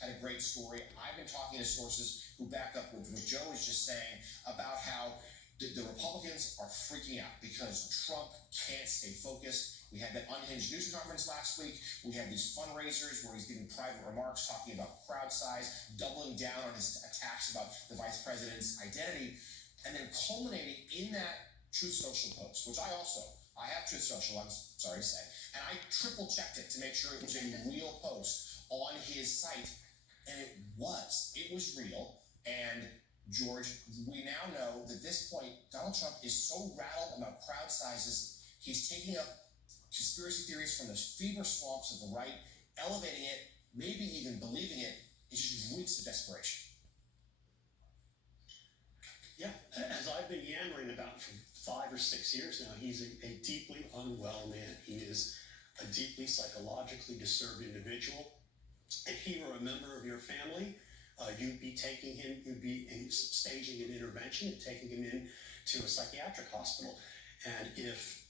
had a great story. I've been talking to sources who back up what Joe was just saying about how the Republicans are freaking out because Trump can't stay focused. We had that unhinged news conference last week. We had these fundraisers where he's giving private remarks talking about crowd size, doubling down on his attacks about the vice president's identity, and then culminating in that Truth Social post, which I have Truth Social, I'm sorry to say, and I triple checked it to make sure it was a real post on his site, and it was real. And George, we now know that at this point, Donald Trump is so rattled about crowd sizes, he's taking up conspiracy theories from those fever swamps of the right, elevating it, maybe even believing it. It just reeks of desperation. Yeah, as I've been yammering about for 5 or 6 years now, he's a deeply unwell man. He is a deeply psychologically disturbed individual. If he were a member of your family, you'd be staging an intervention and taking him in to a psychiatric hospital. And if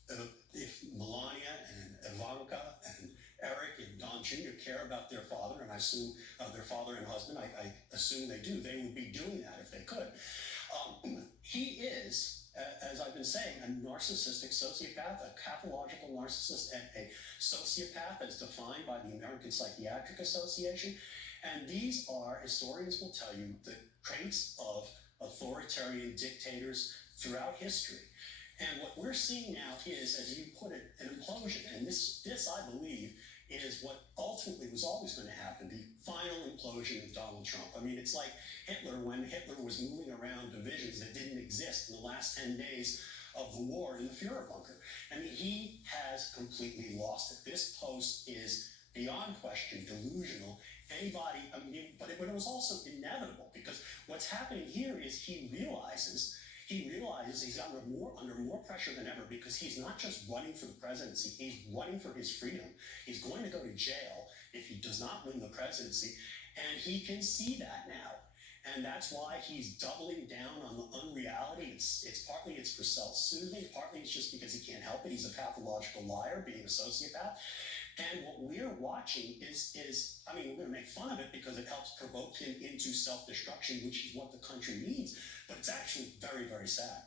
Melania and Ivanka and Eric and Don Jr. care about their father, and I assume their father and husband, I assume they do, they would be doing that if they could. He is, as I've been saying, a narcissistic sociopath, a pathological narcissist, and a sociopath as defined by the American Psychiatric Association. And these are, historians will tell you, the traits of authoritarian dictators throughout history. And what we're seeing now is, as you put it, an implosion. And this I believe, is what ultimately was always going to happen, the final implosion of Donald Trump. I mean, it's like Hitler, when Hitler was moving around divisions that didn't exist in the last 10 days of the war in the Führer bunker. I mean, he has completely lost it. This post is beyond question delusional. But it was also inevitable, because what's happening here is he realizes he's under more pressure than ever, because he's not just running for the presidency, he's running for his freedom. He's going to go to jail if he does not win the presidency, and he can see that now. And that's why he's doubling down on the unreality. It's partly for self-soothing, partly it's just because he can't help it. He's a pathological liar, being a sociopath. And what we're watching is we're going to make fun of it because it helps provoke him into self-destruction, which is what the country needs. But it's actually very, very sad.